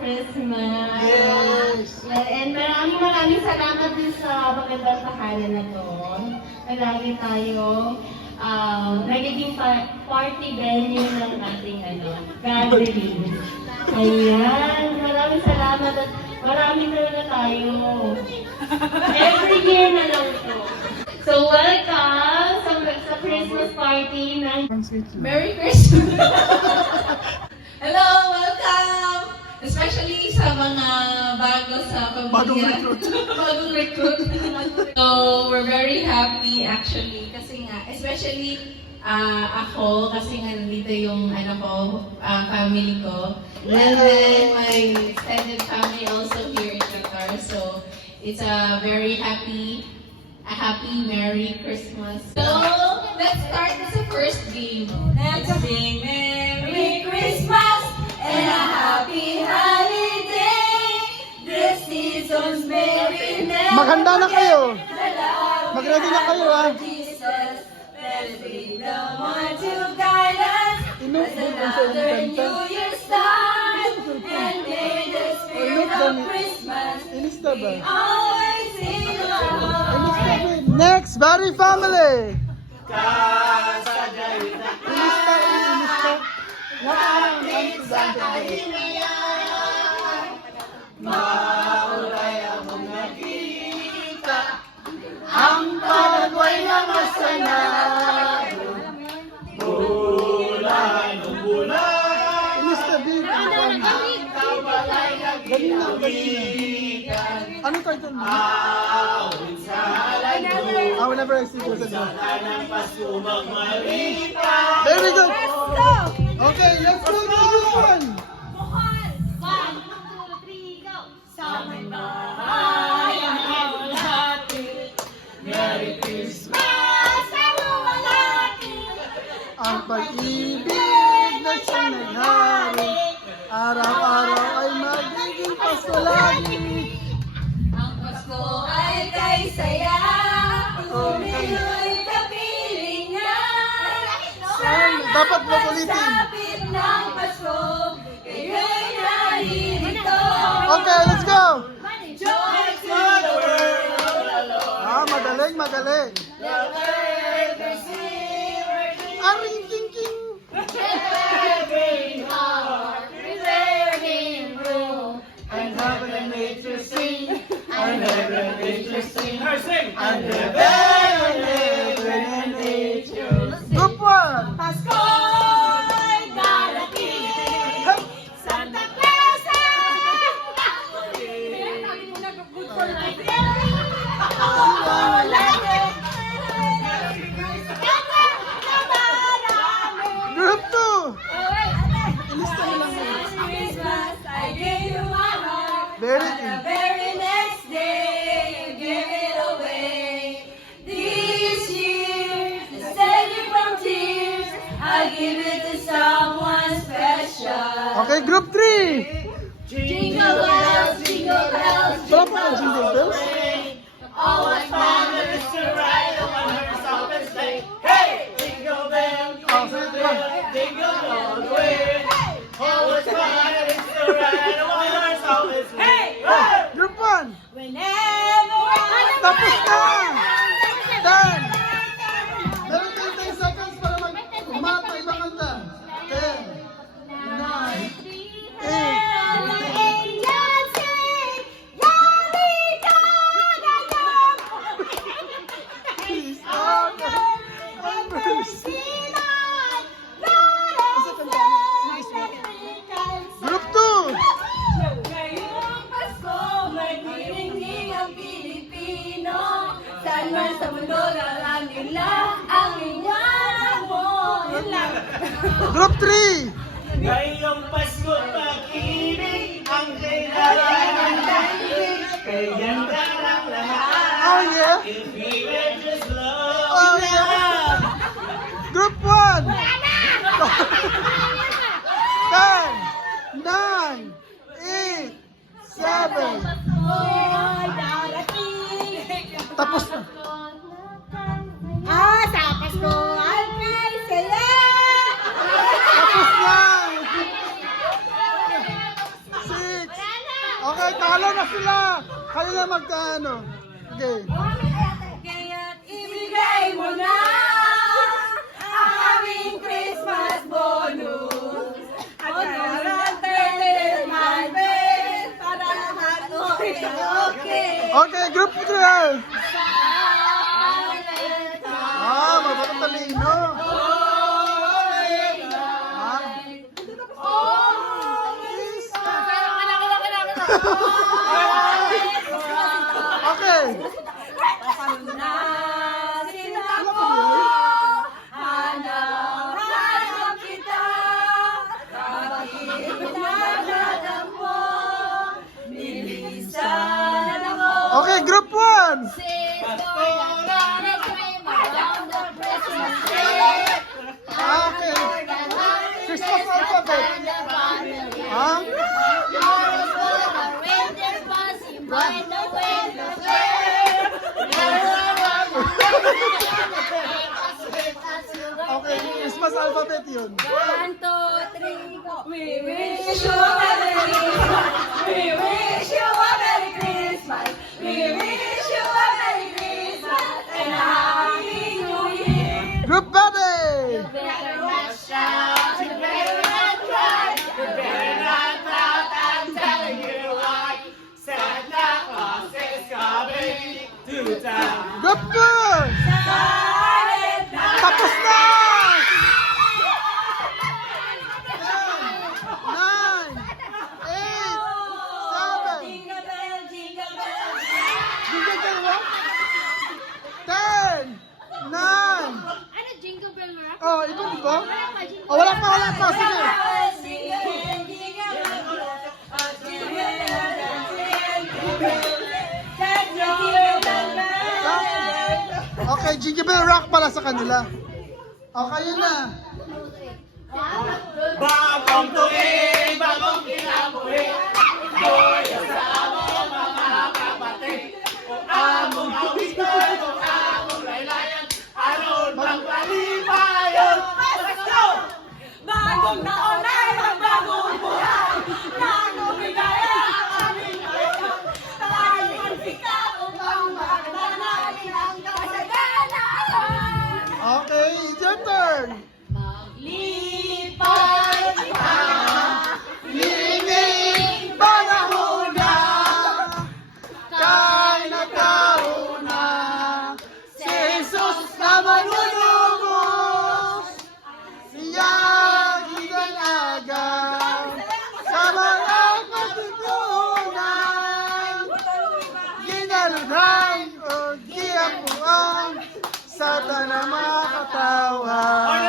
Christmas. Yes. And maraming salamat din sa magandang tahanan na to. Lagi tayong nagiging party venue ng ating gathering. Ayan, maraming salamat at maraming na tayo. Every year na lang to. So welcome sa Christmas party ng Merry Christmas! Hello! Welcome! Especially sa mga bago sa pamilya. Bagong recruit. So, we're very happy actually. Kasi nga, especially ako, kasi nga nandito yung family ko. And then my extended family also here in Qatar. So, it's a very happy Merry Christmas. So, let's start with the first game. Let's sing Merry Christmas and a happy holiday. This season's merriness. Maghanda na kayo. Mag-ready na kayo, ha? Jesus, let us be the one to guide us. As another New Year start. And may the spirit of Christmas Ilista ba? always in our hearts. Next, Barry family. Ilista. ang palagway na masanado. Ilista, big. Ano title mo? Whenever I see this again. Very good. Okay, let's go to this one. 1, 2, 3, go! Sa may bahay ang awalhati. Merry Christmas sa luwalhati. Ang pag-ibig na siyang naghari, araw-araw ay magiging Pasko lagi. Ang Pasko ay kay saya, tuloy kapiling na. Dapat makulitin. Sapit ng Pasko, kayo'y narito. Okay, let's go. Joy to the world. Magaling, magaling. The earth is here, Aring king king. every heart, preserving room. And heaven and nature sing, and heaven and nature sing, and heaven and nature sing. Group one. Pasko'y darating, Santa Claus ang amunin. Good for life. Group two. Christmas, I gave you my heart. Very And the very next day, you gave it away. This year, to save you from tears, I give it to someone special. Okay, group three. Jingle bells, Wala pa kayo jingle bells? all my promise to ride on her soft sleigh. Hey, jingle bells, Oh, sige, diba? jingle all the way. Always fun is to ride on her soft sleigh. Hey, Group one. whenever Tapos na. Done. Meron tayong 10 seconds para kumata ibang kanta. 10, 9, 8, please. Group two. Ngayong Pasko, magdiringding ang Pilipino. Saan man sa mundo, alam nila ang inyong mo. Yun lang. Group three. Ngayong Pasko pag-ibig ang kailangan ng daigdig. Kaya Oh yeah. Oh yeah. Group 1. 10, 9, 8, 7. Tapos na. Sa Pasko, ay saya! Tapos na. 6. Okay, talo na sila. Kayo na magkaano. Okay. Kaya't ibigay mo na ang aming Christmas bonus. At kararating my best para lahat okay. Okay, group 3. Matalino. Okay. Hanap kita, kapatid nagdadam mo, bilisan ako. Okay, group 1. Okay. Christmas alphabet. Okay, Christmas alphabet yun. 1, 2, 3, go. We wish you a Merry Christmas. We wish you a Merry Christmas. We wish you a Merry Christmas and a Happy New Year. Group Buddy. You better not shout, you better not cry, you better not pout, I'm telling you why. Santa Claus is coming to town. Group 2. Silent night. Tapos na. 10, 9, 8, 7. Jingle bell, jingle bell. Jingle bell rock? 10, 9. Ano, Jingle Bell Rock? Oh, ito dito? Oh, wala pa. Sige. Okay, Jingle Bell Rock pala sa kanila. Okay, yun na. Bagong tuig, bagong kinabuhi. Joya sa among mga kapatid. Kung among awitan, kung among laylayan, aron magpalibayan. Let's go! Bagong taon ay magbagong buhay. Bagong bigaya ang aming ngayon. Tayo ang sikat upang makadanahin ang kasaganan. Okay, it's your turn. Lipat kita. Linging panahon na, kay nagkauna, si Jesus na manunubos, siya ginanagan, sa mga pagtutunan, ginalunay o giyakuan, sa tanang mga katawan.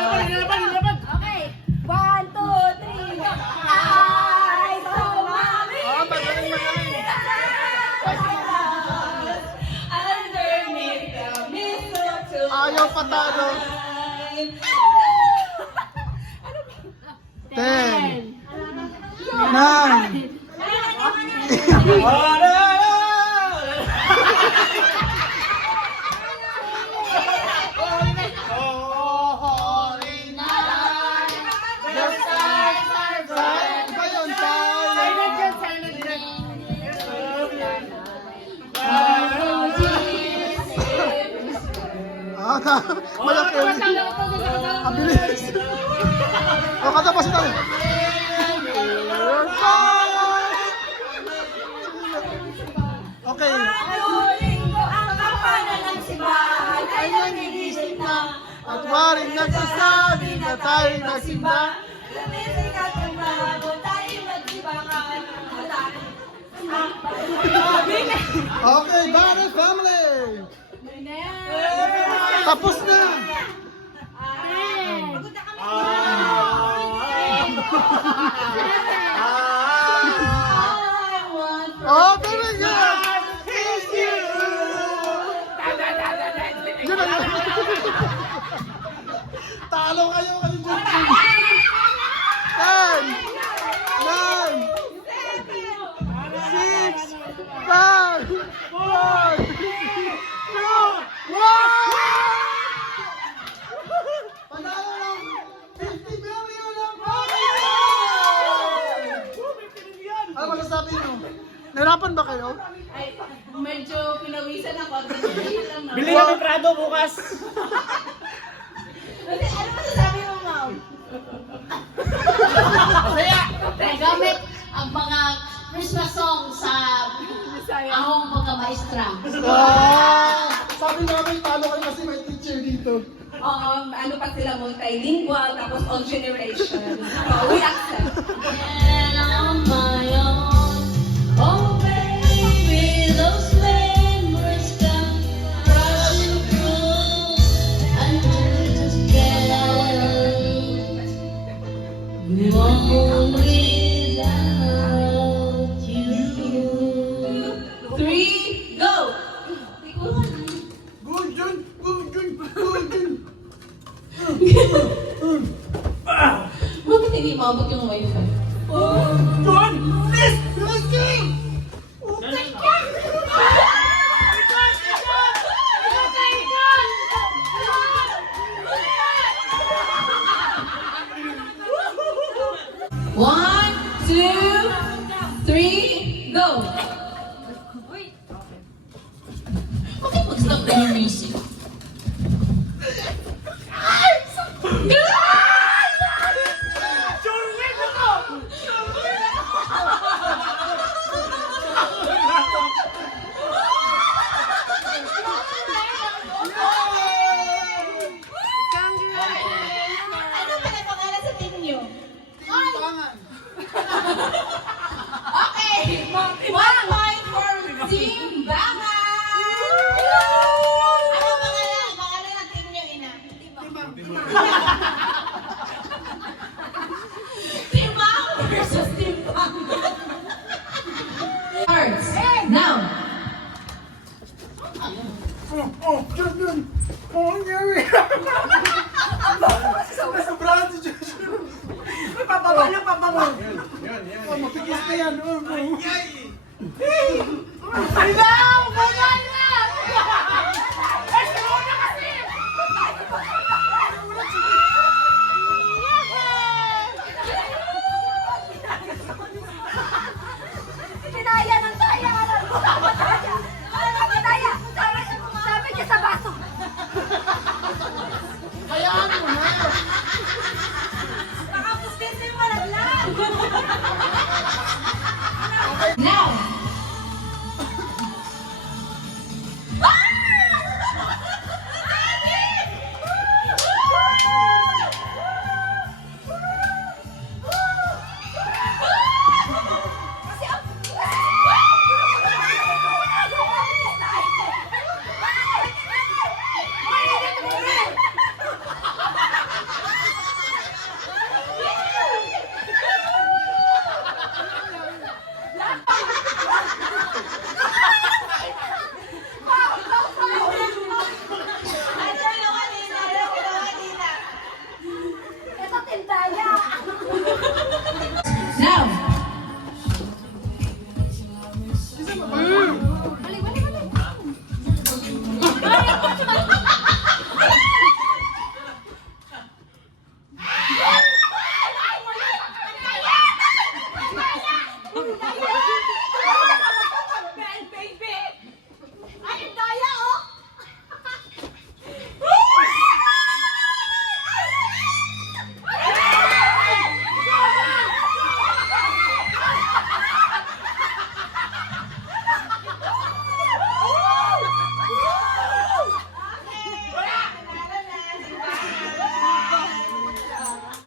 Okay. 1, 2, 3. Ay, tumami. Magaling. Underneath the mistletoe. Ayaw patalo. 10, 9. Oh, holy night, the stars are bright. Iba yun, silent. Malaki yun. Ang bilis. O, katapos ito. Okay. Linggo ang kampana ng simbahan ay nagigising na. At waring nagsasabi na tayo nagsimba. Lumisikat ang bago tayo magsibangan. Okay, Battle Family. Tapos na. Oh, very good. It's you. Talo kayo kayo dyan. 10, 9, 6, 5, 4, 2, 1! Panalo ng 50 million ang ano masasabi nyo? Nahirapan ba kayo? Ay, medyo pinawisan ako. Bili kami Prado bukas. Ano masasabi mo, ma'am? Gamit ang mga Christmas song sa ahong pagkamaestra. Sabi namin, talo kayo kasi may teacher dito. Ano pa sila, multilingual, tapos all generations. So, we accept. And on my own, oh baby, those memories come rushing through, and just can't go on without you. 3, go! Good, Jun! Good, Jun! Good, Jun! Bakit hindi maabot yung wifi? Jun! Please! Please, Jun! One, 2, 3, go! Bakit mag-stop na yung music? Ano ba ang pangalan sa team niyo? Tangan! Okay! 1 point for Team Bangan! Ano pangalan? Pangalan ng team niyo, ina? Team Bangan versus Team Bangan. Cards. Now, Oh, Jun, Jun! Oh, Gary! Sobrahan si Jun! Papaba niya, papaba! Oh, mapigis na yan! Oh, oh. Ay,